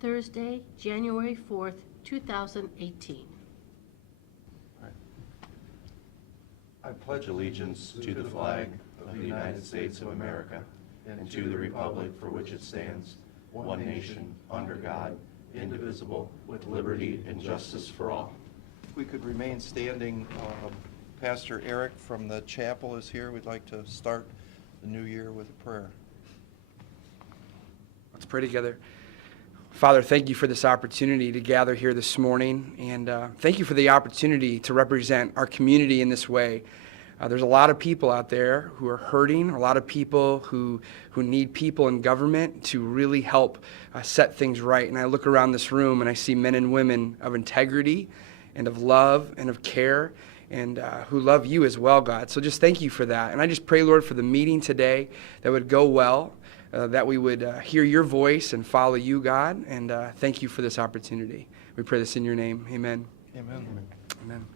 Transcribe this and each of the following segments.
Thursday, January 4th, 2018. I pledge allegiance to the flag of the United States of America and to the republic for which it stands, one nation, under God, indivisible, with liberty and justice for all. We could remain standing. Pastor Eric from the chapel is here. We'd like to start the new year with a prayer. Let's pray together. Father, thank you for this opportunity to gather here this morning, and thank you for the opportunity to represent our community in this way. There's a lot of people out there who are hurting, a lot of people who need people in government to really help set things right. And I look around this room and I see men and women of integrity and of love and of care and who love you as well, God. So just thank you for that. And I just pray, Lord, for the meeting today that would go well, that we would hear your voice and follow you, God. And thank you for this opportunity. We pray this in your name. Amen. Amen. Amen.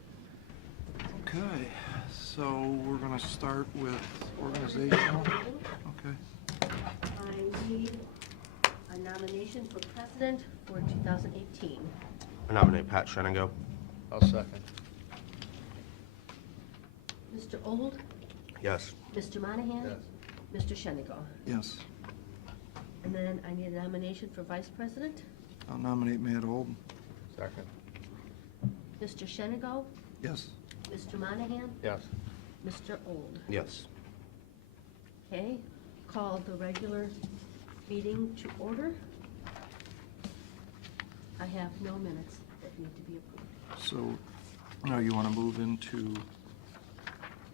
Okay, so we're going to start with organizational. Okay. I need a nomination for president for 2018. I nominate Pat Sheningo. I'll second. Mr. Old, Yes. Mr. Monahan, Mr. Shenigo. Yes. And then I need a nomination for vice president. I'll nominate Matt Olden. Second. Mr. Shenigo, Yes. Mr. Monahan, Yes. Mr. Old. Yes. Okay, call the regular meeting to order. I have no minutes that need to be approved. So now you want to move into,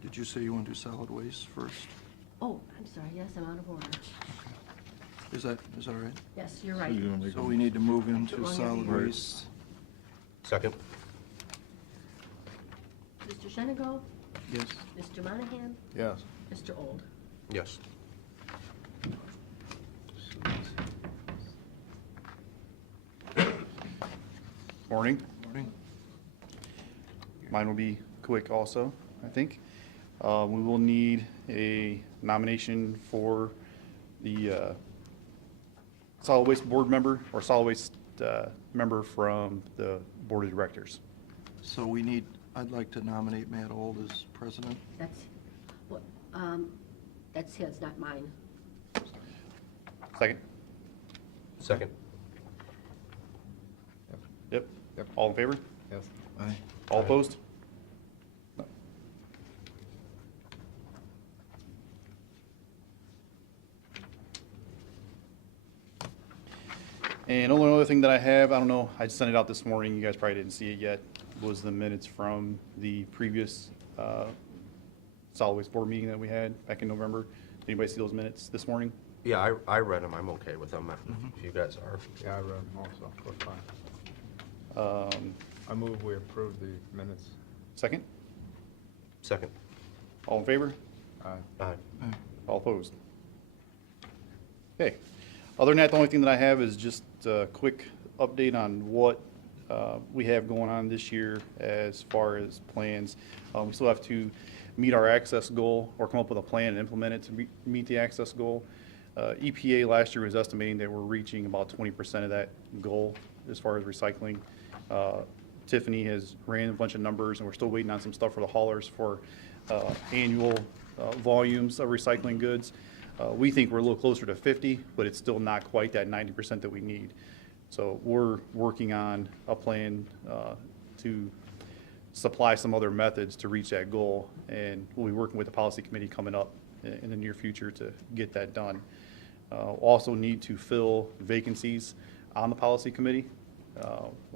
did you say you want to do solid waste first? Oh, I'm sorry, yes, I'm out of order. Is that all right? Yes, you're right. So we need to move into Wrong solid everywhere. waste. Second. Mr. Shenigo, Yes. Mr. Monahan, Yes. Mr. Old. Yes. Morning. Morning. Mine will be quick also, I think. We will need a nomination for the solid waste board member or solid waste member from the board of directors. So I'd like to nominate Matt Old as president. That's, what, that's his, not mine. Second? Second. Yep. Yep. All in favor? Yes. Aye. All opposed? No. And only other thing that I have, I don't know, I sent it out this morning, you guys probably didn't see it yet, was the minutes from the previous solid waste board meeting that we had back in November. Did anybody see those minutes this morning? Yeah, I read them. I'm okay with them if you guys are. Yeah, I read them also. We're fine. Um, I move we approve the minutes. Second? Second. All in favor? Aye. Aye. All opposed? Okay. Other than that, the only thing that I have is just a quick update on what we have going on this year as far as plans. We still have to meet our access goal or come up with a plan and implement it to meet the access goal. EPA last year was estimating that we're reaching about 20% of that goal as far as recycling. Tiffany has ran a bunch of numbers, and we're still waiting on some stuff for the haulers for annual volumes of recycling goods. We think we're a little closer to 50, but it's still not quite that 90% that we need. So we're working on a plan to supply some other methods to reach that goal, and we'll be working with the policy committee coming up in the near future to get that done. Also need to fill vacancies on the policy committee.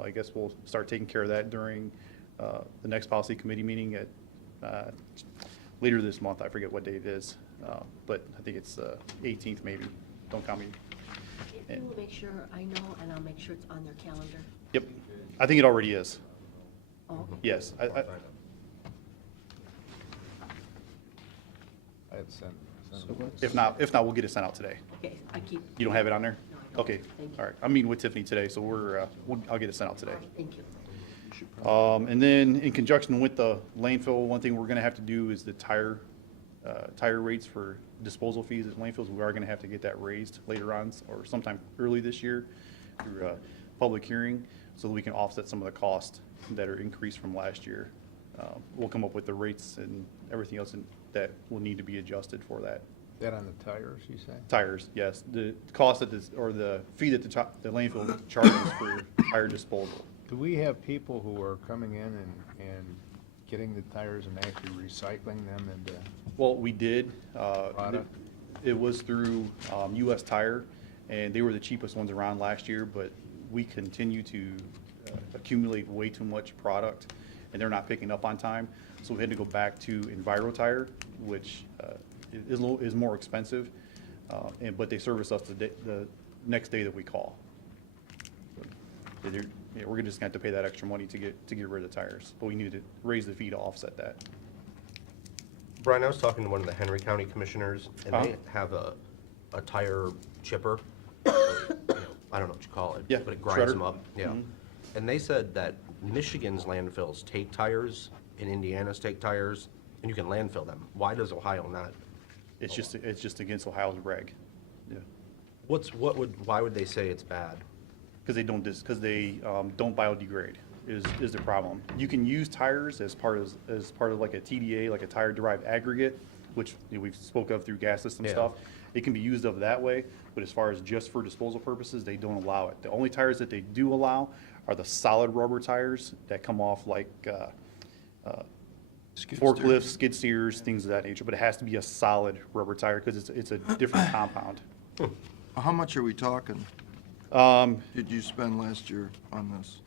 I guess we'll start taking care of that during the next policy committee meeting at later this month. I forget what date it is, but I think it's 18th maybe. Don't count me. If you will make sure I know, and I'll make sure it's on their calendar. Yep, I think it already is. Oh, okay. Yes, I had sent. if not, we'll get it sent out today. Okay, I keep. You don't have it on there? No, I don't. Okay, Thank you. all right. I'm meeting with Tiffany today, so I'll get it sent out today. All right, thank you. And then in conjunction with the landfill, one thing we're gonna have to do is the tire rates for disposal fees at landfills. We are gonna have to get that raised later on or sometime early this year. through a public hearing so that we can offset some of the costs that are increased from last year. We'll come up with the rates and everything else that will need to be adjusted for that. That on the tires, you say? Tires, yes. The cost that this, or the fee that the landfill charges for tire disposal. Do we have people who are coming in and getting the tires and actually recycling them into, Well, we did. Product? It was through US Tire, and they were the cheapest ones around last year, but we continue to accumulate way too much product, and they're not picking up on time. So we had to go back to EnviroTire, which is more expensive, but they service us the next day that we call. Yeah, we're just gonna have to pay that extra money to get rid of the tires, but we needed to raise the fee to offset that. Brian, I was talking to one of the Henry County commissioners, and they Uh-huh. have a tire chipper. I don't know what you call it. Yeah, But it grinds shredder. them up, yeah. Mhm. And they said that Michigan's landfills take tires, and Indiana's take tires, and you can landfill them. Why does Ohio not? It's just against Ohio's reg. Yeah. Why would they say it's bad? Because they don't don't biodegrade is the problem. You can use tires as part of like a TDA, like a tire derived aggregate, which we've spoke of through gas system Yeah. stuff. It can be used of that way, but as far as just for disposal purposes, they don't allow it. The only tires that they do allow are the solid rubber tires that come off like forklifts, skid steers, things of that nature. But it has to be a solid rubber tire because it's a different compound. How much are we talking? Did you spend last year on this?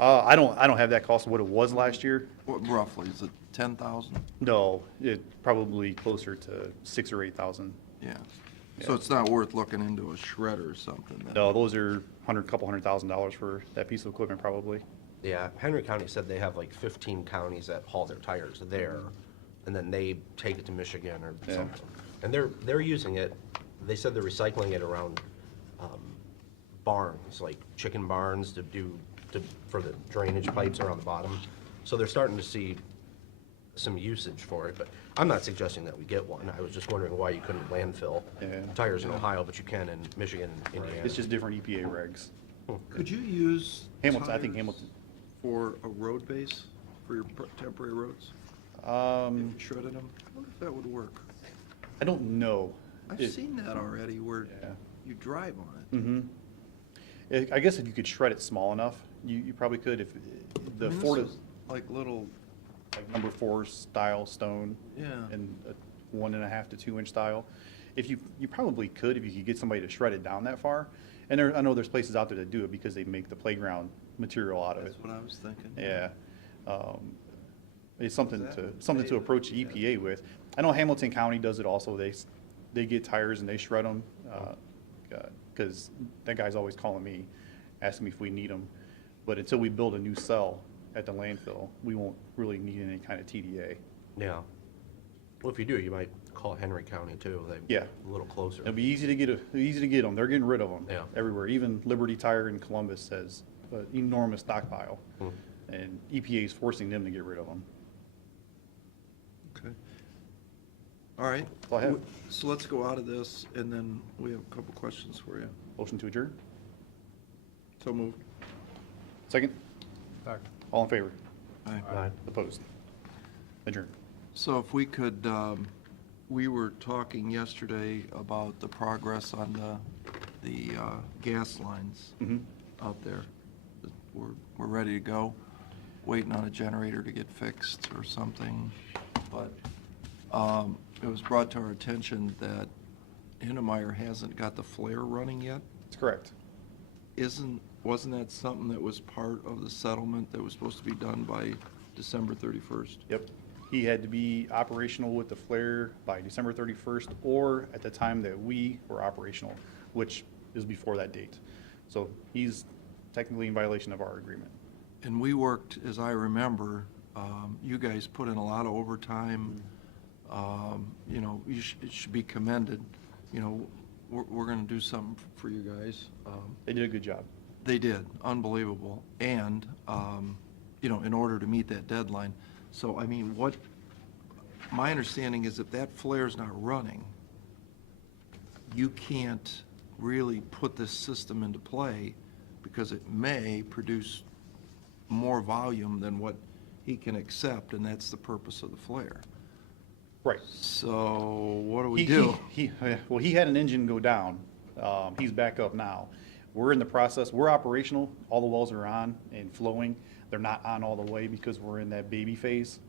I don't have that cost of what it was last year. What roughly, is it 10,000? No, it probably closer to 6,000 or 8,000. Yeah. So it's not worth looking into a shredder or something then? No, those are couple $100,000 for that piece of equipment probably. Yeah, Henry County said they have like 15 counties that haul their tires there, and then they take it to Michigan or Yeah. something. And they're using it, they said they're recycling it around barns, like chicken barns for the drainage pipes around the bottom. So they're starting to see some usage for it, but I'm not suggesting that we get one. I was just wondering why you couldn't landfill Yeah. tires in Ohio, but you can in Michigan and Indiana. It's just different EPA regs. Could you use Hamilton, I think tires Hamilton. for a road base, for your temporary roads? If Um, you shredded them? I wonder if that would work. I don't know. I've It- seen that already where Yeah. you drive on it. Mm-hmm. I guess if you could shred it small enough, you probably could if the I mean, Ford this is is like little, like number 4 style stone. Yeah. And a 1.5 to 2 inch style. If you probably could if you could get somebody to shred it down that far. And I know there's places out there that do it because they make the playground material out of it. that's what I was thinking. Yeah. It's something Is that to okay? approach the EPA with. I know Hamilton County does it also. They get tires and they shred them, because that guy's always calling me, asking me if we need them. But until we build a new cell at the landfill, we won't really need any kind of TDA. Yeah. Well, if you do, you might call Henry County too. They're Yeah. a little closer. It'll be easy to get them. They're getting rid of them Yeah. everywhere. Even Liberty Tire in Columbus has an enormous stockpile. Hmm. And EPA is forcing them to get rid of them. Okay. All right. That's all I have. So let's go out of this, and then we have a couple questions for you. Motion to adjourn? So moved. Second? Second. All in favor? Aye. Aye. Opposed? Adjourn. So if we could, we were talking yesterday about the progress on the gas lines Mhm. out there. We're ready to go, waiting on a generator to get fixed or something. But it was brought to our attention that Hinnemeyer hasn't got the flare running yet. That's correct. Wasn't that something that was part of the settlement that was supposed to be done by December 31st? Yep. He had to be operational with the flare by December 31st or at the time that we were operational, which is before that date. So he's technically in violation of our agreement. And we worked, as I remember, you guys put in a lot of overtime. You know, it should be commended. You know, we're gonna do something for you guys. They did a good job. They did, unbelievable. And, you know, in order to meet that deadline. So, I mean, my understanding is if that flare's not running, you can't really put this system into play because it may produce more volume than what he can accept, and that's the purpose of the flare. Right. So what do we He- do? Well, he had an engine go down. He's back up now. We're in the process, we're operational, all the wells are on and flowing. They're not on all the way because we're in that baby phase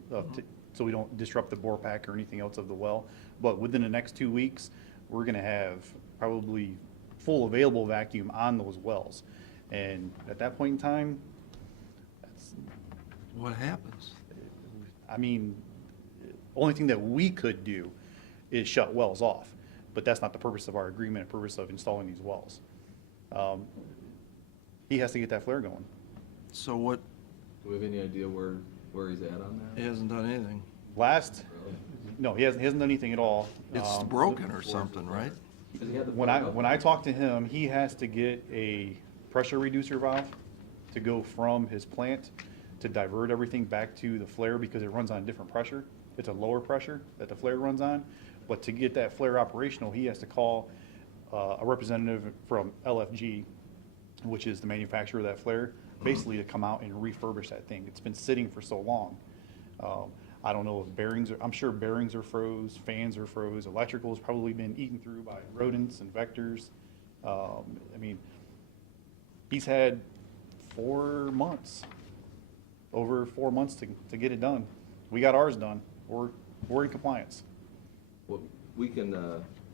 so we don't disrupt the bore pack or anything else of the well. But within the next 2 weeks, we're gonna have probably full available vacuum on those wells. And at that point in time, What happens? I mean, only thing that we could do is shut wells off, but that's not the purpose of our agreement, the purpose of installing these wells. He has to get that flare going. So what, Do we have any idea where he's at on he that? hasn't done anything. No, he hasn't done anything at all. It's broken or something, right? Does he have the When flare up? I talked to him, he has to get a pressure reducer valve to go from his plant to divert everything back to the flare because it runs on different pressure. It's a lower pressure that the flare runs on. But to get that flare operational, he has to call a representative from LFG, which is the manufacturer of that flare, basically to come out and refurbish that thing. It's been sitting for so long. I don't know if I'm sure bearings are froze, fans are froze, electrical has probably been eaten through by rodents and vectors. I mean, he's had 4 months, over 4 months to get it done. We got ours done. We're in compliance. Well, we can,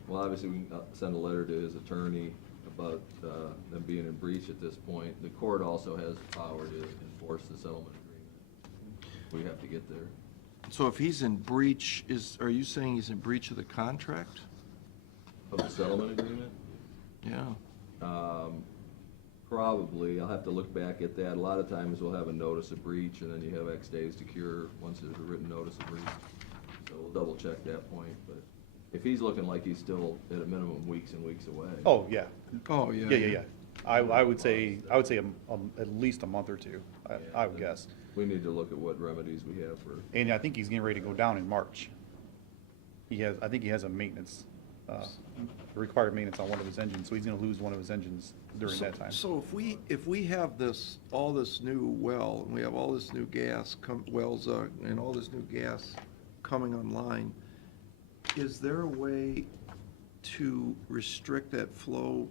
well, obviously, we can send a letter to his attorney about them being in breach at this point. The court also has the power to enforce the settlement agreement. We have to get there. So if he's in breach, are you saying he's in breach of the contract? Of the settlement agreement? Yeah. Probably. I'll have to look back at that. A lot of times we'll have a notice of breach, and then you have X days to cure once there's a written notice of breach. So we'll double check that point, but if he's looking like he's still at a minimum weeks and weeks away. Oh, yeah. Oh, yeah. Yeah. I would say at least a month or two, I would guess. We need to look at what remedies we have for, And I think he's getting ready to go down in March. I think he has a maintenance, required maintenance on one of his engines, so he's gonna lose one of his engines during that time. So if we have all this new well, and we have all this new gas, wells, and all this new gas coming online, is there a way to restrict that flow?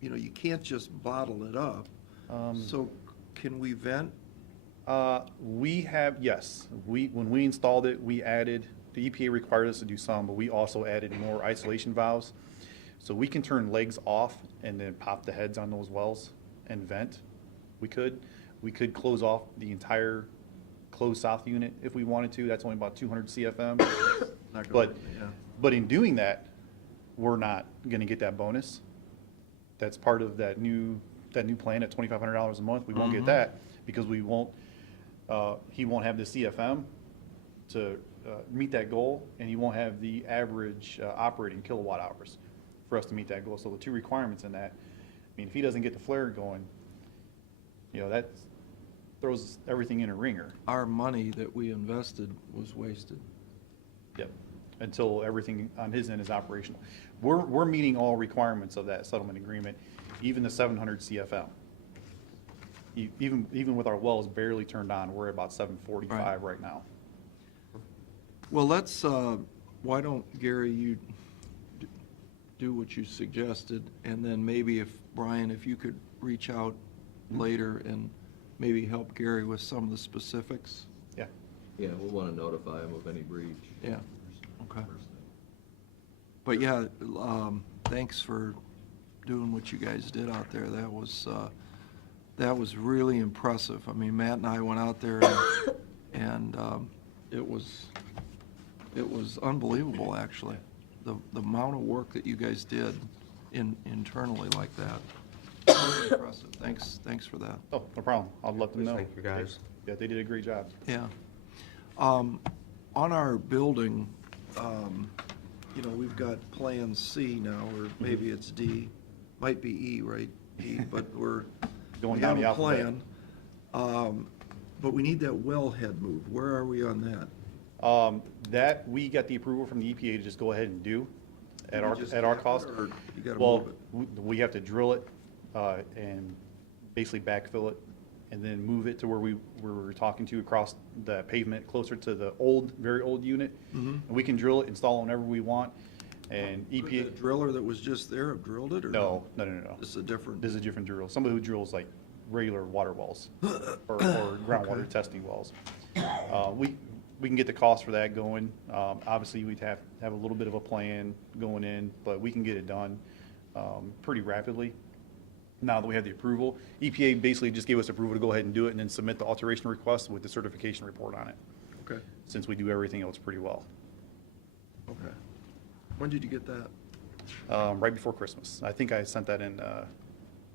You know, you can't just bottle it up. So can we vent? Yes, when we installed it, we added, the EPA required us to do some, but we also added more isolation valves. So we can turn legs off and then pop the heads on those wells and vent. We could close off the entire closed south unit if we wanted to. That's only about 200 CFM. Not gonna- But, yeah. but in doing that, we're not gonna get that bonus. That's part of that new plan at $2,500 a month. We won't get that because he won't have the CFM to meet that goal, and he won't have the average operating kilowatt hours for us to meet that goal. So the two requirements in that, I mean, if he doesn't get the flare going, that throws everything in a ringer. Our money that we invested was wasted. Yep, until everything on his end is operational. We're meeting all requirements of that settlement agreement, even the 700 CFM. Even with our wells barely turned on, we're at about 745 right now. Well, why don't, Gary, you do what you suggested, and then maybe Brian, if you could reach out later and maybe help Gary with some of the specifics? Yeah. yeah, we'll want to notify him of any breach. Yeah, okay. First thing. But yeah, thanks for doing what you guys did out there. That was really impressive. I mean, Matt and I went out there and it was unbelievable, actually. The amount of work that you guys did internally like that. Really impressive. Thanks for that. Oh, no problem. I'll let them know. Thank you, guys. Yeah, they did a great job. Yeah. On our building, we've got Plan C now, or maybe it's D, might be E, right? E, but we Going have down the a alphabet. plan. But we need that wellhead moved. Where are we on that? That we got the approval from the EPA to just go ahead and do. at You our, just at our tap it, cost. or you gotta Well, move it? we have to drill it, and basically backfill it, and then move it to where we were talking to across the pavement, closer to the old, very old unit. And we can drill it, install it whenever we want, and Could the EPA, driller that was just there have drilled it, or? no, no, no, no. This is a different, This is a different drill, somebody who drills like regular water wells, or groundwater testing wells. We can get the cost for that going. Obviously, we'd have a little bit of a plan going in, but we can get it done pretty rapidly now that we have the approval. EPA basically just gave us approval to go ahead and do it and then submit the alteration request with the certification report on it, okay, since we do everything else pretty well. okay. When did you get that? Right before Christmas. I think I sent that in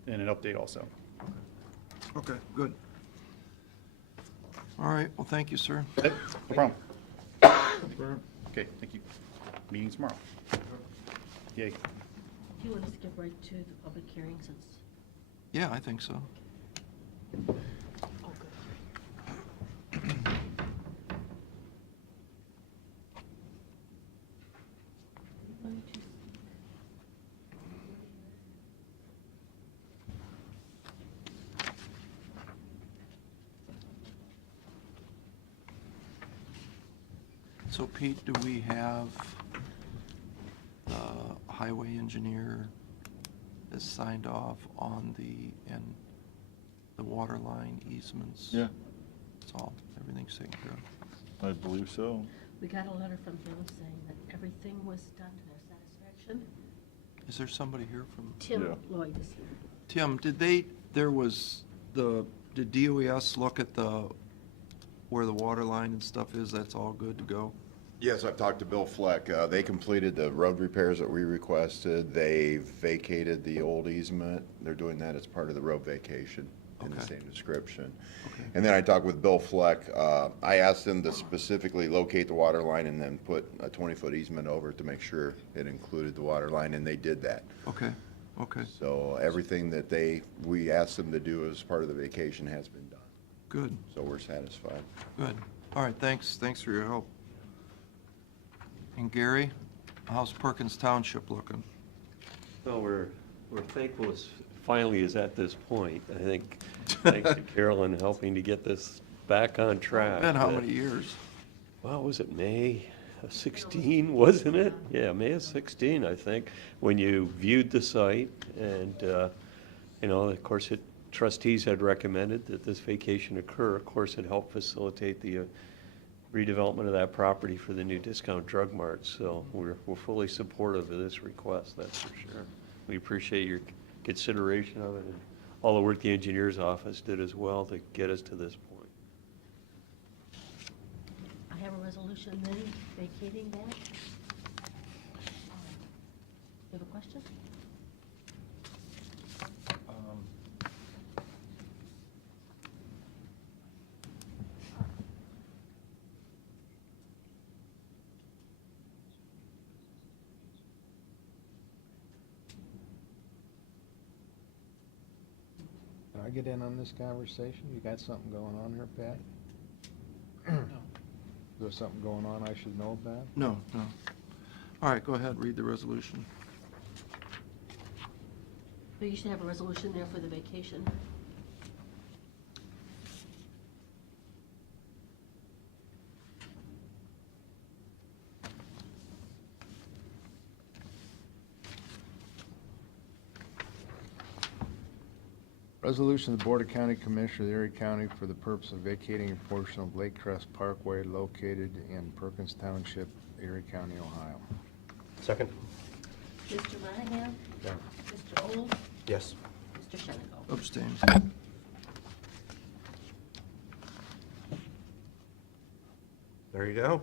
an update also. Okay, good. All right, well, thank you, sir. No problem. Okay, thank you. Meeting tomorrow. Yay. Do you want to skip right to the public hearing since? Yeah, I think so. Oh, good. One, two, So Pete, do we have the highway engineer has signed off on the water line easements? Yeah, It's all, everything's taken care of. I believe so. We got a letter from him saying that everything was done to their satisfaction. Is there somebody here from? Tim Yeah. Lloyd is here. Tim, did DOES look at where the water line and stuff is? That's all good to go? Yes, I've talked to Bill Fleck. They completed the road repairs that we requested. They vacated the old easement. They're doing that as part of the road vacation in the Okay. same description. Okay. And then I talked with Bill Fleck. I asked them to specifically locate the water line and then put a 20-foot easement over it to make sure it included the water line, and they did that. Okay, okay, So everything that we asked them to do as part of the vacation has been done. good, So we're satisfied. good. All right, thanks for your help. And Gary, how's Perkins Township looking? Well, we're thankful it's finally is at this point. I think, thanks to Carolyn helping to get this back on track. Been how many years? Well, was it May of 16, wasn't it? Yeah, May of 16, I think, when you viewed the site. And, of course, trustees had recommended that this vacation occur. Of course, it helped facilitate the redevelopment of that property for the new discount drug mart. So we're fully supportive of this request, that's for sure. We appreciate your consideration of it and all the work the engineer's office did as well to get us to this point. I have a resolution then vacating that. You have a question? Can I get in on this conversation? You got something going on here, Pat? Is there something going on I should know about? No, no. All right, go ahead, read the resolution. But you should have a resolution there for the vacation. Resolution of the Board of County Commissioners of Erie County for the purpose of vacating a portion of Lake Crest Parkway located in Perkins Township, Erie County, Ohio. Second? Mr. Monahan? Yeah. Mr. Old? Yes. Mr. Sheniko? Abstain. There you go.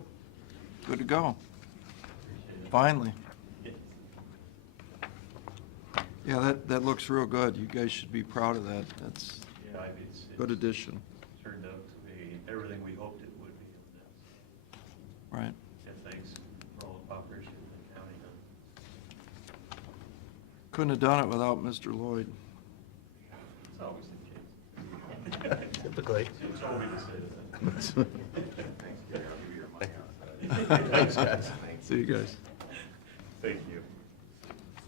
Good to go. Finally. Yeah, that looks real good. You guys should be proud of that. That's Yeah, it's good addition, turned out to be everything we hoped it would be on this. right? And thanks for all the cooperation in the county. Couldn't have done it without Mr. Lloyd. It's always the case. Typically. It's always to say that. Thanks, guys. See you guys. Thank you.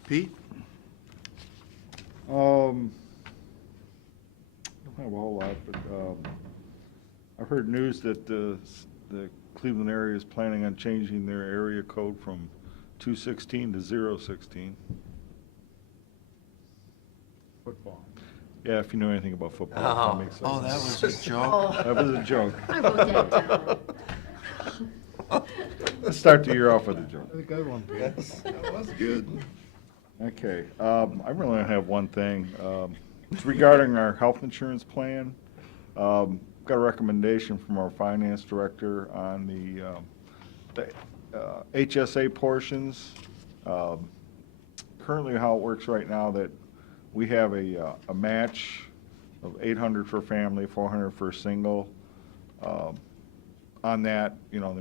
Pete? Don't have a whole lot, but I've heard news that the Cleveland area is planning on changing their area code from 216 to 016. Football. Yeah, if you know anything about football, that makes sense. Oh, that was a joke. That was a joke. I wrote that down. Let's start the year off with a joke. That's a good one, Pete. That was good. Okay, I really only have one thing. It's regarding our health insurance plan. Got a recommendation from our finance director on the HSA portions. Currently, how it works right now, that we have a match of 800 for family, 400 for single. On that, you know,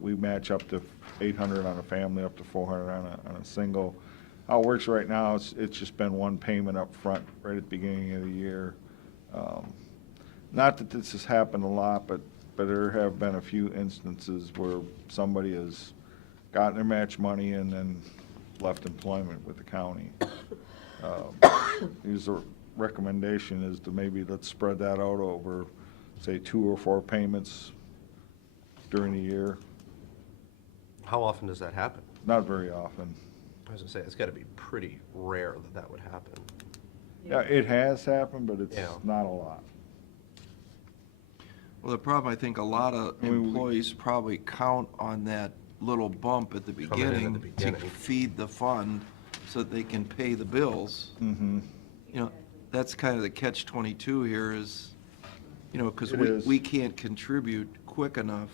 we match up to 800 on a family, up to 400 on a single. How it works right now, it's just been one payment up front right at the beginning of the year. Not that this has happened a lot, but there have been a few instances where somebody has gotten their match money and then left employment with the county. His recommendation is to maybe let's spread that out over, say, 2 or 4 payments during the year. How often does that happen? Not very often. I was gonna say, it's gotta be pretty rare that that would happen. Yeah, it has happened, but it's Yeah. not a lot. Well, the problem, I think a lot of I mean, we- employees probably count on that little bump at the Coming in at beginning the to beginning. feed the fund so that they can pay the bills. Mm-hmm. You know, that's kind of the catch-22 here is, you know, because It we, is. we can't contribute quick enough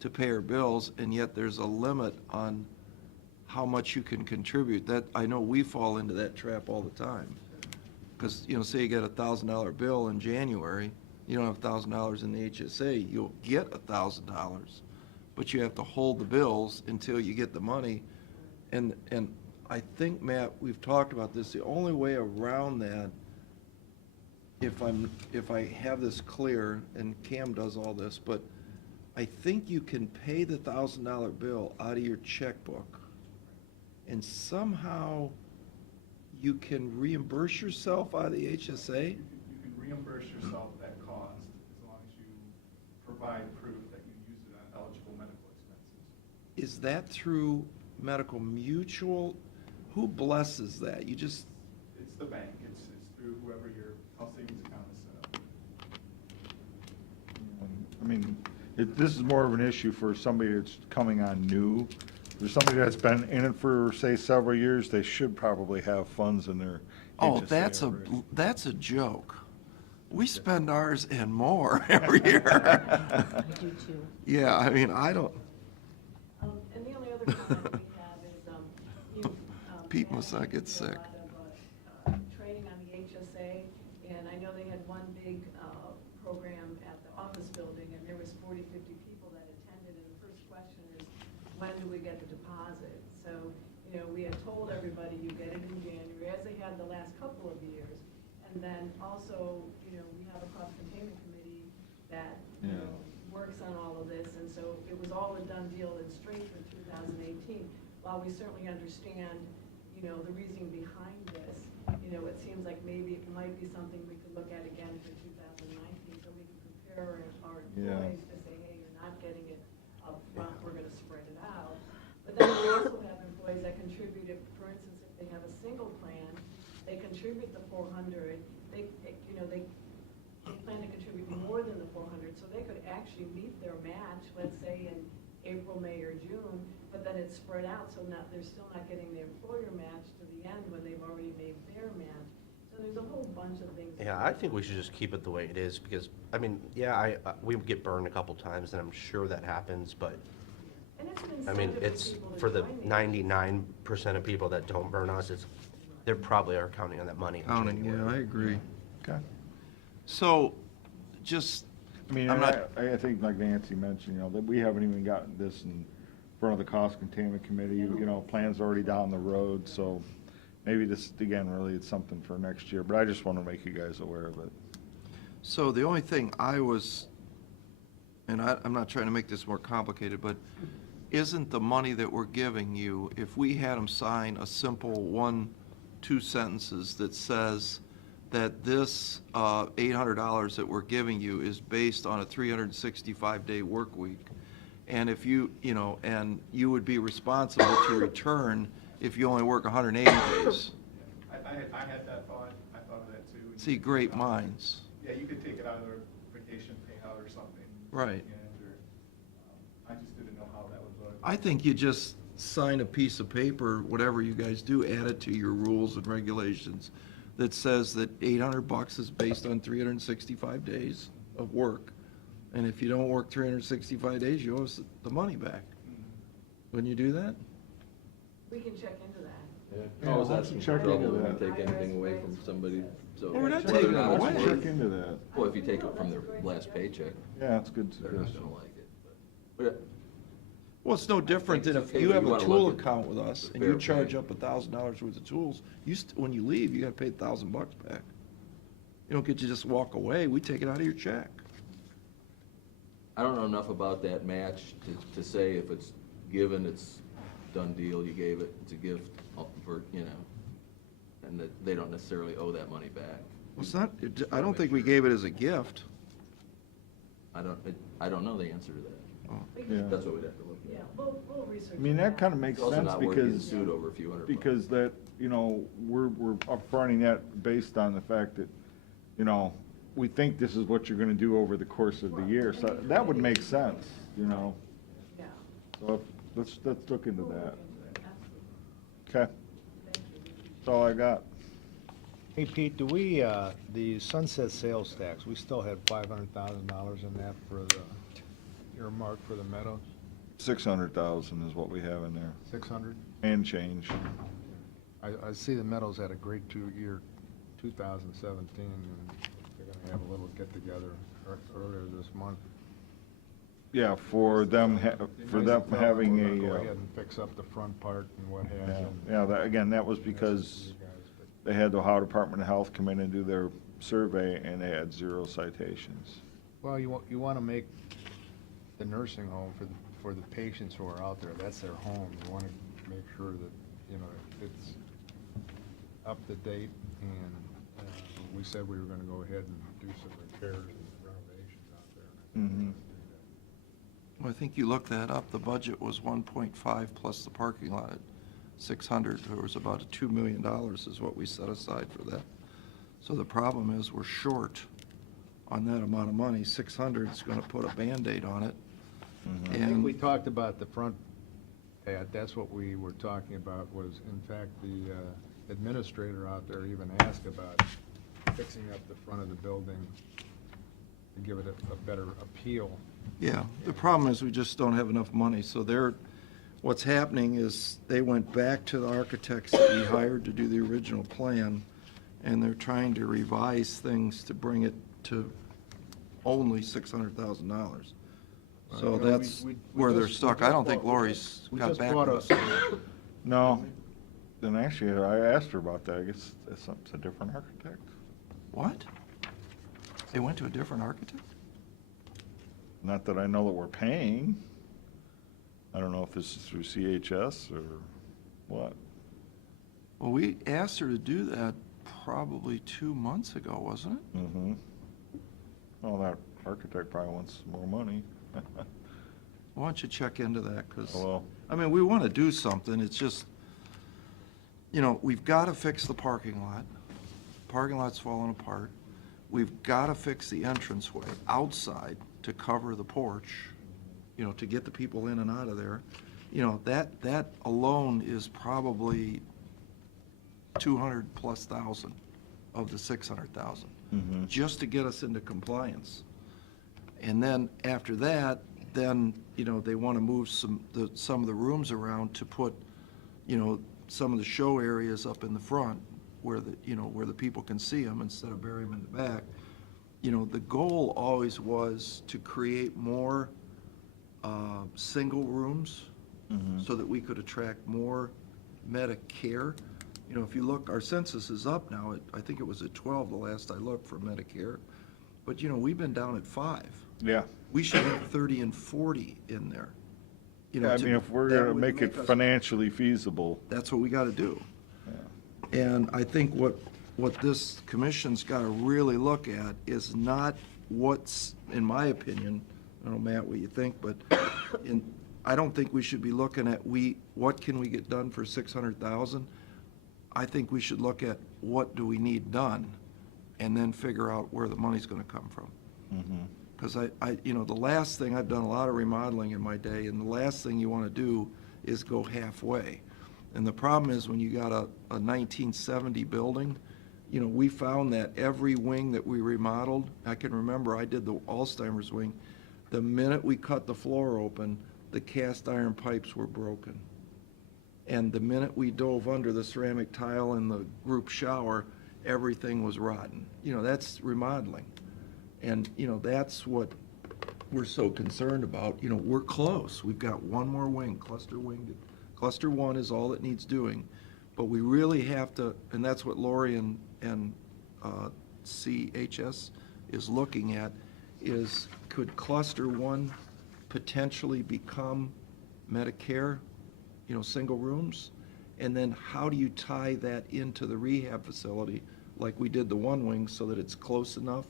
to pay our bills, and yet there's a limit on how much you can contribute. That, I know we fall into that trap all the time. Because, you know, say you get a $1,000 bill in January, you don't have $1,000 in the HSA, you'll get $1,000, but you have to hold the bills until you get the money. And I think, Matt, we've talked about this, the only way around that, if I have this clear, and Cam does all this, but I think you can pay the $1,000 bill out of your checkbook, and somehow you can reimburse yourself out of the HSA? You can reimburse yourself that cost as long as you provide proof that you use it on eligible medical expenses. Is that through Medical Mutual? Who blesses that? You just, It's the bank, it's through whoever your health savings account is set up. I mean, this is more of an issue for somebody that's coming on new. There's somebody that's been in it for, say, several years, they should probably have funds in their oh, HSA already. that's a joke. We spend ours and more every year. I do too. Yeah, I mean, I don't, And the only other comment we have is, you. Pete must not get sick. A lot of training on the HSA, and I know they had one big program at the office building, and there was 40, 50 people that attended, and the first question is, when do we get the deposit? So, you know, we had told everybody you get it in January, as they had the last couple of years. And then also, you know, we have a cost containment committee that, you know, works on all of this, and so it was all a done deal and straight for 2018. While we certainly understand, you know, the reasoning behind this, you know, it seems like maybe it might be something we could look at again for 2019, so we can compare our employees to say, hey, you're not getting it up front, we're gonna spread it out. But then we also have employees that contribute, if, for instance, if they have a single plan, they contribute the 400, they plan to contribute more than the 400, so they could actually meet their match, let's say in April, May, or June, but then it's spread out, so they're still not getting the employer match to the end when they've already made their match. So there's a whole bunch of things. Yeah, I think we should just keep it the way it is, because, I mean, yeah, we get burned a couple times, and I'm sure that happens, but, And it's an I mean, incentive it's, people to for the join these. 99% of people that don't burn us, they probably are counting on that money in counting, yeah, January. I agree. Okay. So, just, I mean, I'm not- I think like Nancy mentioned, you know, that we haven't even gotten this in front of the cost containment committee, you know, plans already down the road, so maybe this, again, really it's something for next year, but I just want to make you guys aware of it. so the only thing I was, and I'm not trying to make this more complicated, but isn't the money that we're giving you, if we had them sign a simple 1-2 sentences that says that this $800 that we're giving you is based on a 365-day work week, and if you know, and you would be responsible to return if you only work 180 days. I had that thought, I thought of that too. And See, you could great take it out- minds. Yeah, you could take it out of their vacation payout or something. Right. And, I just didn't know how that would look. I think you just sign a piece of paper, whatever you guys do, add it to your rules and regulations that says that $800 is based on 365 days of work. And if you don't work 365 days, you owe us the money back. Wouldn't you do that? We can check into that. Yeah. Always asking for check into trouble when that. you take anything away from somebody, so. Well, we're not whether or taking not it it's away. worth- Check into that. Well, if you take it from their last paycheck, Yeah, it's good they're not suggestion. gonna like it, but. Well, it's no different than it's if okay, you but have you a wanna tool look at account with us the and you fair charge pay. up $1,000 worth of tools, when you leave, you gotta pay $1,000 back. You don't get to just walk away, we take it out of your check. I don't know enough about that match to say if it's given, it's done deal, you gave it, it's a gift, for, you know, and that they don't necessarily owe that money back. Well, it's not, I don't think we gave it as a gift. I don't know the answer to that. We Yeah. can, That's what we'd have to look yeah, at. we'll research. I mean, that kind of It's makes also sense not worth getting because, sued over a few $100. because that, you know, we're upfronting that based on the fact that, you know, we think this is what you're gonna do over the course of the year, so that would make sense, you know? Yeah. So let's look into We'll that. look into it, absolutely. Okay, Thank you. that's all I got. Hey, Pete, do we, the sunset sales tax, we still had $500,000 in that for the, earmark for the Meadows? 600,000 is what we have in there, 600? and change. I see the Meadows had a great year, 2017, and they're gonna have a little get-together earlier this month. Yeah, for them, for them having We're gonna Go a, ahead and fix up the front part and what have yeah, you. yeah, that, again, that was because You guys, but- they had the Ohio Department of Health come in and do their survey, and they had 0 citations. Well, you want to make the nursing home for the patients who are out there, that's their home. You want to make sure that, you know, it's up to date, and we said we were going to go ahead and do some repairs and renovations out there. and I think we're gonna do that. Well, I think you looked that up, the budget was 1.5 plus the parking lot at 600, there was about $2 million is what we set aside for that. So the problem is, we're short on that amount of money. 600 is gonna put a Band-Aid on it. I think we And, talked about the front, Pat, that's what we were talking about, was in fact the administrator out there even asked about fixing up the front of the building to give it a better appeal. yeah, the problem is we just don't have enough money, so what's happening is they went back to the architects that we hired to do the original plan, and they're trying to revise things to bring it to only $600,000. So You know, that's we where they're just- stuck. we I just don't think bought- Lori's we got just back bought with a- us. No, then actually, I asked her about that, I guess it's a different architect. What? They went to a different architect? Not that I know that we're paying. I don't know if this is through CHS or what. Well, we asked her to do that probably 2 months ago, wasn't it? Mm-hmm. Well, that architect probably wants more money. Why don't you check into that, because, Well, I mean, we want to do something, it's just, you know, we've got to fix the parking lot. Parking lot's falling apart. We've got to fix the entranceway outside to cover the porch, you know, to get the people in and out of there. You know, that alone is probably 200,000+ of the 600,000, Mhm. just to get us into compliance. And then after that, then, you know, they want to move some of the rooms around to put, you know, some of the show areas up in the front where where the people can see them instead of bury them in the back. You know, the goal always was to create more single rooms so that we could attract more Medicare. You know, if you look, our census is up now. I think it was at 12 the last I looked for Medicare. But, you know, we've been down at 5. yeah, We should have 30 and 40 in there. you know. Yeah, I to- mean, if we're that gonna would make it us- financially feasible, That's what we gotta do. And I think what this commission's gotta really look at is not what's, in my opinion, I don't know, Matt, what you think, but I don't think we should be looking at what can we get done for 600,000? I think we should look at what do we need done, and then figure out where the money's gonna come from. Because you know, the last thing, I've done a lot of remodeling in my day, and the last thing you wanna do is go halfway. And the problem is when you got a 1970 building, you know, we found that every wing that we remodeled, I can remember I did the Alzheimer's wing, the minute we cut the floor open, the cast iron pipes were broken. And the minute we dove under the ceramic tile in the group shower, everything was rotten. You know, that's remodeling. And, you know, that's what we're so concerned about. You know, we're close. We've got one more wing, cluster wing. Cluster one is all it needs doing. But we really have to, and that's what Lori and CHS is looking at, is could cluster one potentially become Medicare, you know, single rooms? And then how do you tie that into the rehab facility like we did the one wing so that it's close enough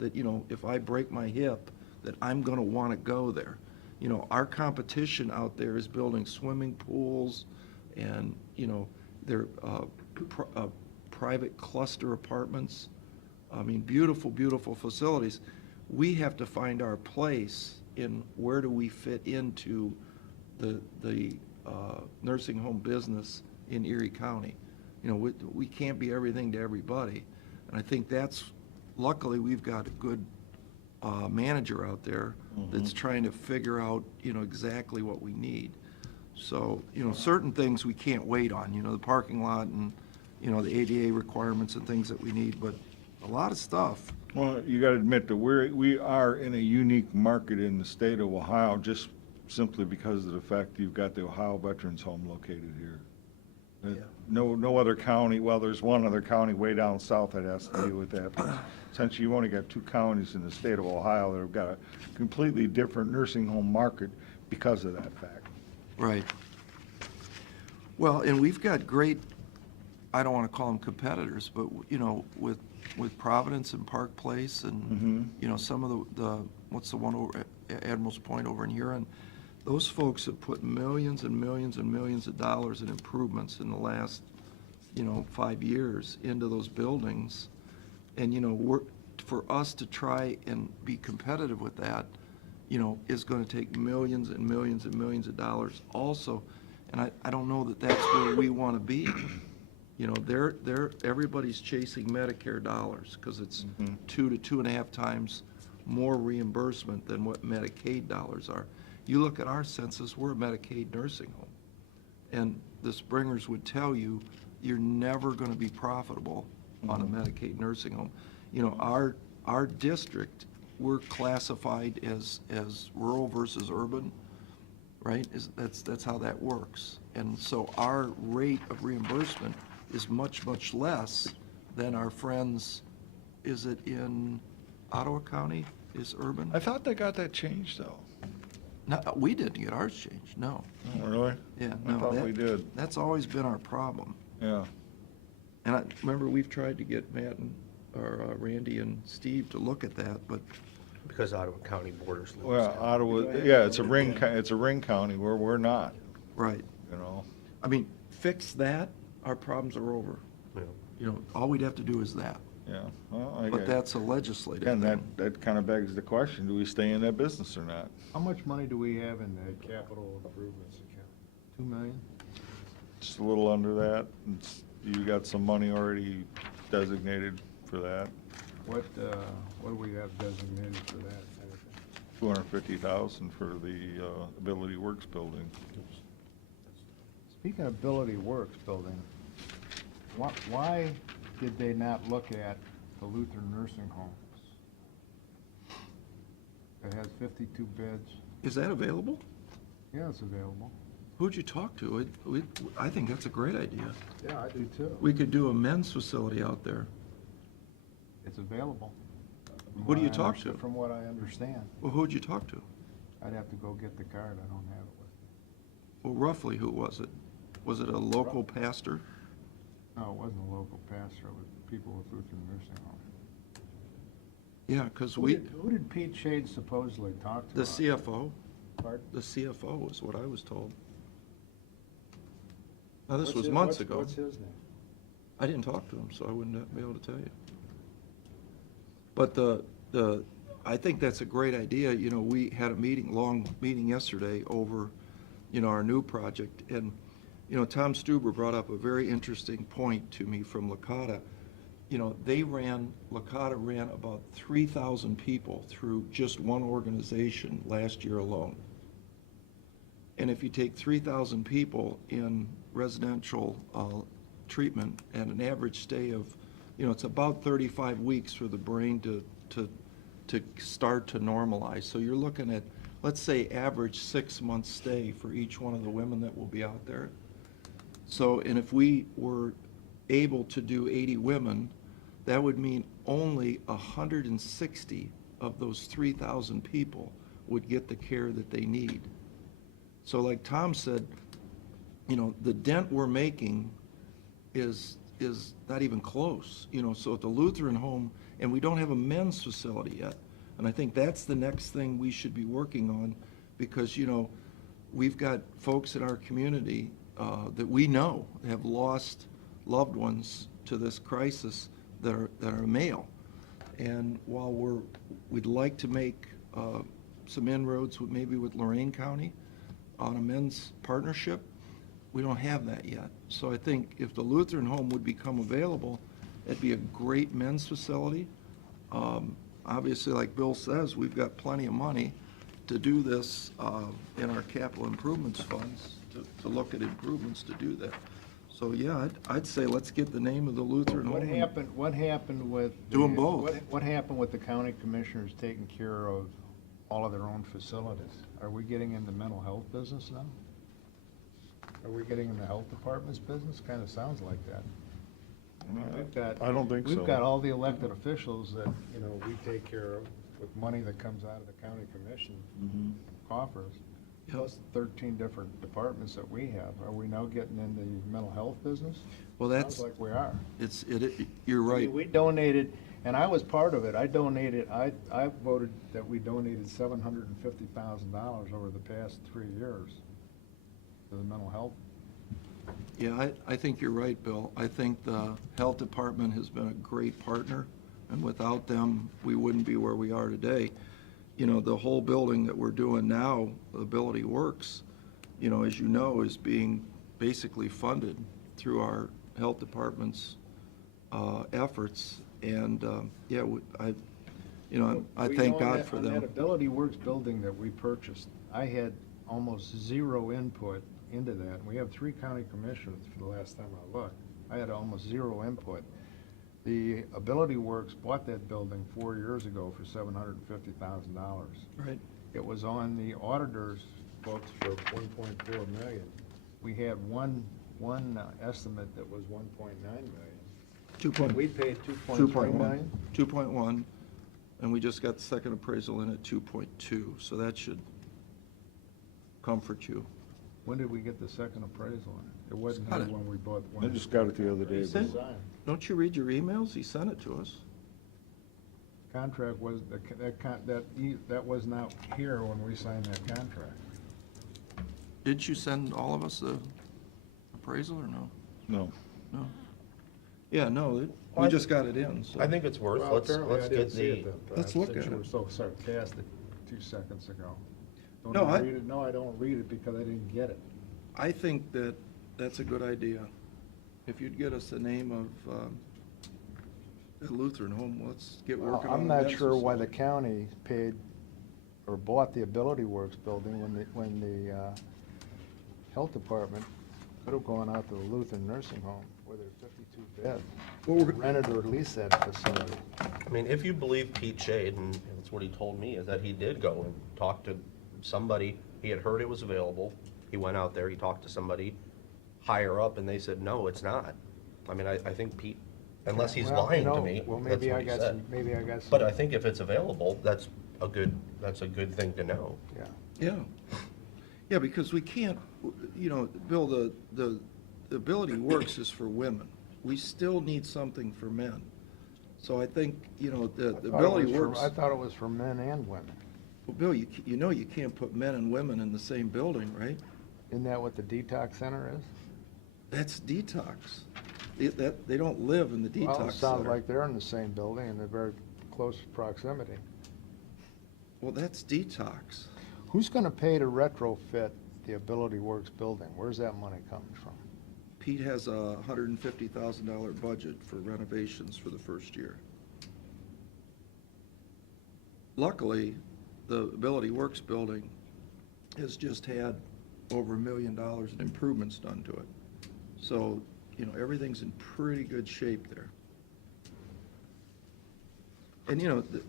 that, you know, if I break my hip, that I'm gonna wanna go there. You know, our competition out there is building swimming pools and, you know, they're private cluster apartments. I mean, beautiful, beautiful facilities. We have to find our place in where do we fit into the nursing home business in Erie County. You know, we can't be everything to everybody. And I think that's, luckily, we've got a good manager out there that's trying to figure out, you know, exactly what we need. So, you know, certain things we can't wait on, you know, the parking lot and, you know, the ADA requirements and things that we need, but a lot of stuff. well, you gotta admit that we are in a unique market in the state of Ohio, just simply because of the fact that you've got the Ohio Veterans Home located here. No other county, well, there's one other county way down south that has to deal with that. But since you've only got 2 counties in the state of Ohio that have got a completely different nursing home market because of that fact. Right. Well, and we've got great, I don't want to call them competitors, but, you know, with Providence and Park Place and, you know, some of the, what's the one over at Admiral's Point over in Huron, those folks have put millions and millions and millions of dollars in improvements in the last, you know, 5 years into those buildings. And, you know, for us to try and be competitive with that, you know, is going to take millions and millions and millions of dollars also. And I don't know that that's where we want to be. You know, everybody's chasing Medicare dollars because it's 2 to 2.5 times more reimbursement than what Medicaid dollars are. You look at our census, we're a Medicaid nursing home. And the Springers would tell you, you're never going to be profitable on a Medicaid nursing home. You know, our district, we're classified as rural versus urban, right? That's how that works. And so our rate of reimbursement is much, much less than our friends, is it in Ottawa County is urban? I thought they got that changed, though. No, we didn't get ours changed, no. Oh, really? Yeah, I no. thought we did. That's always been our problem. Yeah. And I remember we've tried to get Matt and, or Randy and Steve to look at that, but Because Ottawa County borders. Well, Ottawa, yeah, it's a ring county where we're not, right. you know? I mean, fix that, our problems are over. Yeah. You know, all we'd have to do is that. Yeah. Well, I But get- that's a legislative Again, thing. that kind of begs the question, do we stay in that business or not? How much money do we have in the capital improvements account? 2 million? Just a little under that. You got some money already designated for that, What do we have designated for that? 250,000 for the Ability Works building. Speaking of Ability Works building, why did they not look at the Lutheran nursing homes? It has 52 beds. Is that available? Yeah, it's available. Who'd you talk to? I think that's a great idea. Yeah, I do too. We could do a men's facility out there. It's available. From Who do what you I talk understand- to? From what I understand. Well, who'd you talk to? I'd have to go get the card. I don't have it with me. Well, roughly, who was it? Was it a local pastor? No, it wasn't a local pastor, it was people with Lutheran Nursing Home. Yeah, because Who did Pete Shade supposedly talk to? the CFO, Pardon? the CFO is what I was told. Now, this What's was his- months what's- ago. What's his name? I didn't talk to him, so I wouldn't be able to tell you. But I think that's a great idea. You know, we had a long meeting yesterday over, our new project. And, Tom Stuber brought up a very interesting point to me from Licata. Licata ran about 3,000 people through just one organization last year alone. And if you take 3,000 people in residential treatment and an average stay of, it's about 35 weeks for the brain to start to normalize. So you're looking at, let's say, average 6-month stay for each one of the women that will be out there. So, and if we were able to do 80 women, that would mean only 160 of those 3,000 people would get the care that they need. So like Tom said, the dent we're making is not even close. So at the Lutheran home, and we don't have a men's facility yet. And I think that's the next thing we should be working on, because, we've got folks in our community that we know have lost loved ones to this crisis that are male. And while we'd like to make some inroads maybe with Lorraine County on a men's partnership, we don't have that yet. So I think if the Lutheran home would become available, it'd be a great men's facility. Obviously, like Bill says, we've got plenty of money to do this in our capital improvements funds, to look at improvements to do that. So, yeah, I'd say let's get the name of the Lutheran home. What happened with? Do 'em both. What happened with the county commissioners taking care of all of their own facilities? Are we getting in the mental health business now? Are we getting in the health department's business? Kind of sounds like that. I mean, I don't think so. We've got all the elected officials that, we take care of with money that comes out of the county commission coffers, plus 13 different departments that we have. Are we now getting in the mental health business? Well, Sounds like we are. You're right. We donated, and I was part of it, I voted that we donated $750,000 over the past 3 years to the mental health. Yeah, I think you're right, Bill. I think the health department has been a great partner, and without them, we wouldn't be where we are today. The whole building that we're doing now, Ability Works, as you know, is being basically funded through our health department's efforts. And, I thank God for On that them. Ability Works building that we purchased, I had almost zero input into that. And we have 3 county commissioners for the last time I looked. I had almost zero input. The Ability Works bought that building 4 years ago for $750,000. Right. It was on the auditor's books for $1.4 million. We had one estimate that was $1.9 million. We paid $2.3 million. 2.1, and we just got the second appraisal in at 2.2, so that should comfort you. When did we get the second appraisal on it? It wasn't Got here it. when we bought one. I just got it the other day. He said- Don't you read your emails? He sent it to us. Contract was, that was not here when we signed that contract. Did you send all of us the appraisal or no? No. No? Yeah, no, we just got it in, so. I think it's worth, Well, apparently let's I didn't get see the, it then, let's look since at you it. were so sarcastic 2 seconds ago. Don't No, even I- read it. No, I don't read it because I didn't get it. I think that that's a good idea. If you'd get us the name of the Lutheran home, let's get working on I'm the not men's sure why the facility. county paid or bought the Ability Works building when the health department could have gone out to the Lutheran nursing home where there's 52 beds. Well, we're- Rented or leased that facility. I mean, if you believe Pete Shade, and that's what he told me, is that he did go and talk to somebody, he had heard it was available, he went out there, he talked to somebody higher up, and they said, no, it's not. I mean, I think Pete, unless he's Well, lying to me, Well, that's what he said. maybe I got some. But I think if it's available, that's a good thing to know. Yeah. Yeah. Yeah, because we can't, Bill, the Ability Works is for women. We still need something for men. So I think, the Ability Works. I thought it was for men and women. Well, Bill, you can't put men and women in the same building, right? Isn't that what the detox center is? That's detox. They don't live in the detox Well, it sounds center. like they're in the same building and they're very close proximity. Well, that's detox. Who's gonna pay to retrofit the Ability Works building? Where's that money coming from? Pete has a $150,000 budget for renovations for the first year. Luckily, the Ability Works building has just had over $1 million in improvements done to it. So, everything's in pretty good shape there. And,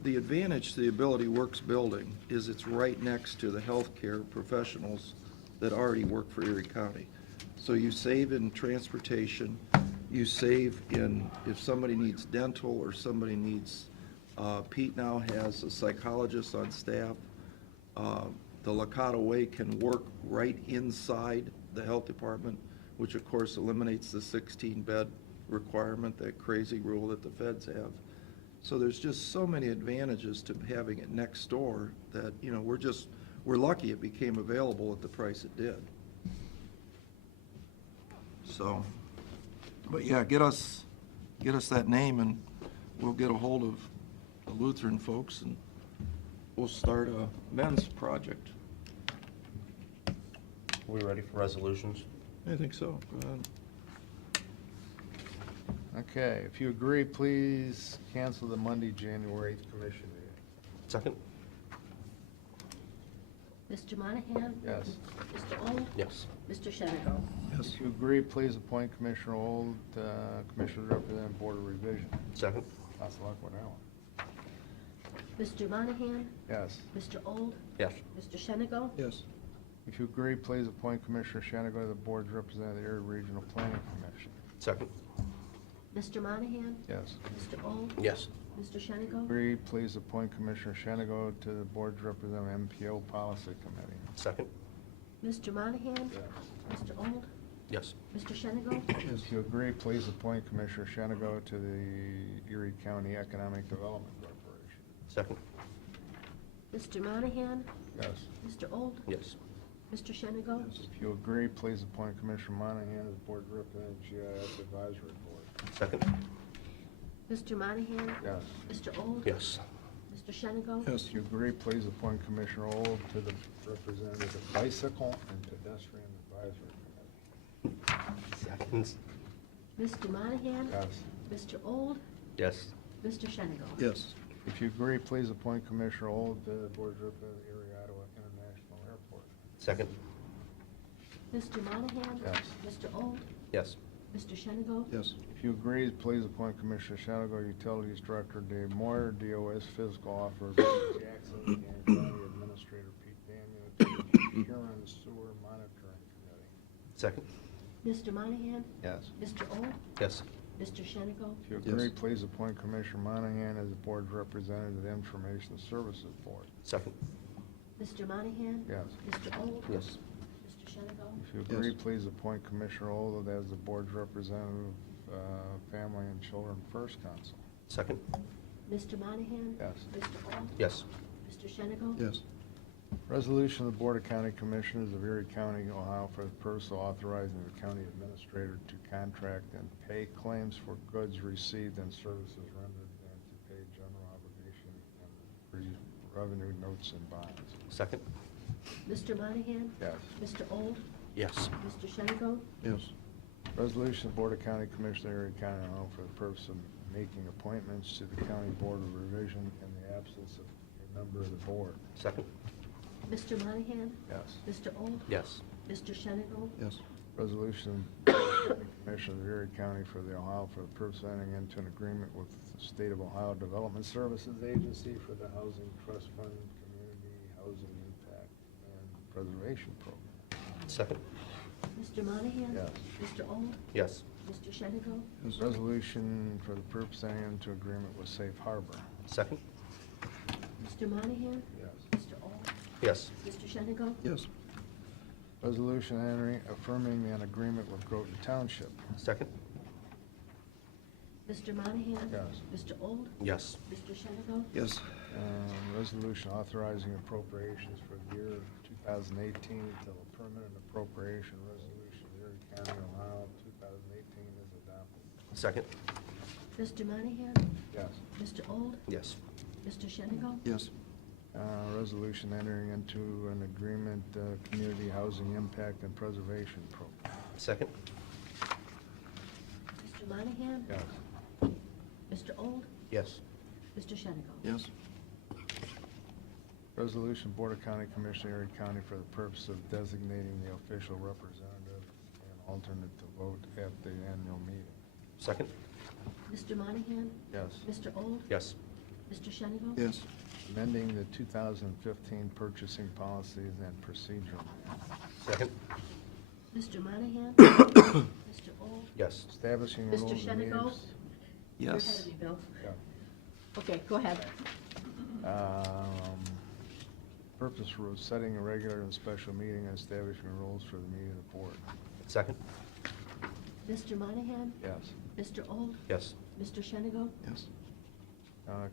the advantage to the Ability Works building is it's right next to the healthcare professionals that already work for Erie County. So you save in transportation, you save in, if somebody needs dental or somebody needs, Pete now has a psychologist on staff. The Lakato Way can work right inside the health department, which of course eliminates the 16-bed requirement, that crazy rule that the feds have. So there's just so many advantages to having it next door that, we're lucky it became available at the price it did. So, but yeah, get us that name and we'll get a hold of the Lutheran folks and we'll start a men's project. We ready for resolutions? I think so. Go ahead. Okay, if you agree, please cancel the Monday, January 8th commission meeting. Second? Mr. Monahan? Yes. Mr. Old? Yes. Mr. Shenigo? If you agree, please appoint Commissioner Old, Commissioner Representative Board of Revision. Second? Lots of luck with that one. Mr. Monahan? Yes. Mr. Old? Yes. Mr. Shenigo? Yes. If you agree, please appoint Commissioner Shanigo to the Board's Representative of the Erie Regional Planning Commission. Second? Mr. Monahan? Yes. Mr. Old? Yes. Mr. Shenigo? Agree, please appoint Commissioner Shanigo to the Board's Representative MPO Policy Committee. Second? Mr. Monahan? Mr. Old? Yes. Mr. Shenigo? If you agree, please appoint Commissioner Shanigo to the Erie County Economic Development Corporation. Second? Mr. Monahan? Yes. Mr. Old? Yes. Mr. Shenigo? If you agree, please appoint Commissioner Monahan as Board Representative GIS Advisory Board. Second? Mr. Monahan? Yes. Mr. Old? Yes. Mr. Shenigo? Yes. If you agree, please appoint Commissioner Old to the Representative of Bicycle and Pedestrian Advisory Committee. Seconds? Mr. Monahan? Yes. Mr. Old? Yes. Mr. Shenigo? Yes. If you agree, please appoint Commissioner Old to the Board Representative of Erie Ottawa International Airport. Second? Mr. Monahan? Yes. Mr. Old? Yes. Mr. Shenigo? Yes. If you agree, please appoint Commissioner Shanigo, Utilities Director Dave Moyer, DOS Physical Officer Pete Jackson, and County Administrator Pete Daniel to the Huron Sewer Monitoring Committee. Second? Mr. Monahan? Yes. Mr. Old? Yes. Mr. Shenigo? If you agree, please appoint Commissioner Monahan as the Board's Representative of the Information Services Board. Second? Mr. Monahan? Yes. Mr. Old? Yes. Mr. Shenigo? If you agree, please appoint Commissioner Old as the Board's Representative, Family and Children First Council. Second? Mr. Monahan? Yes. Mr. Old? Yes. Mr. Shenigo? Yes. Resolution of the Board of County Commissioners of Erie County, Ohio, for the purpose of authorizing the county administrator to contract and pay claims for goods received and services rendered and to pay general obligation and revenue notes and bonds. Second? Mr. Monahan? Yes. Mr. Old? Yes. Mr. Shenigo? Yes. Resolution of the Board of County Commissioners of Erie County, Ohio, for the purpose of making appointments to the County Board of Revision in the absence of a member of the board. Second? Mr. Monahan? Yes. Mr. Old? Yes. Mr. Shenigo? Yes. Resolution of the Commissioners of Erie County for the Ohio for the purpose of entering into an agreement with the State of Ohio Development Services Agency for the Housing Trust Fund Community Housing Impact and Preservation Program. Second? Mr. Monahan? Yes. Mr. Old? Yes. Mr. Shenigo? Resolution for the purpose of entering into agreement with Safe Harbor. Second? Mr. Monahan? Yes. Mr. Old? Yes. Mr. Shenigo? Yes. Resolution affirming an agreement with Groton Township. Second? Mr. Monahan? Yes. Mr. Old? Yes. Mr. Shenigo? Yes. Resolution authorizing appropriations for the year 2018 until a permanent appropriation resolution of Erie County, Ohio, 2018 is adopted. Second? Mr. Monahan? Yes. Mr. Old? Yes. Mr. Shenigo? Yes. Resolution entering into an agreement, Community Housing Impact and Preservation Program. Second? Mr. Monahan? Yes. Mr. Old? Yes. Mr. Shenigo? Yes. Resolution Board of County Commissioners, Erie County, for the purpose of designating the official representative and alternate to vote at the annual meeting. Second? Mr. Monahan? Yes. Mr. Old? Yes. Mr. Shenigo? Yes. Amending the 2015 purchasing policies and procedure. Second? Mr. Monahan? Mr. Old? Yes. Establishing Mr. rules and Shenigo? meetings. You're ahead Yes. of me, Bill. Yeah. Okay, go ahead. Purpose for setting a regular and special meeting and establishing rules for the meeting of the board. Second? Mr. Monahan? Yes. Mr. Old? Yes. Mr. Shenigo? Yes.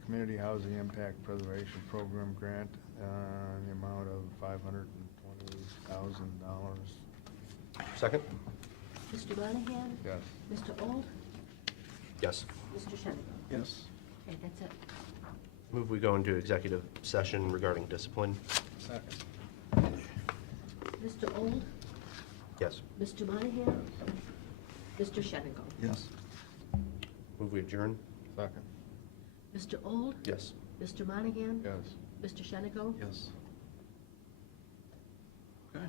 Community Housing Impact Preservation Program grant, in the amount of $520,000. Second? Mr. Monahan? Yes. Mr. Old? Yes. Mr. Shenigo? Yes. Okay, that's it. Move we go into executive session regarding discipline. Second. Mr. Old? Yes. Mr. Monahan? Mr. Shenigo? Yes. Move we adjourn. Second. Mr. Old? Yes. Mr. Monahan? Yes. Mr. Shenigo? Yes. Okay.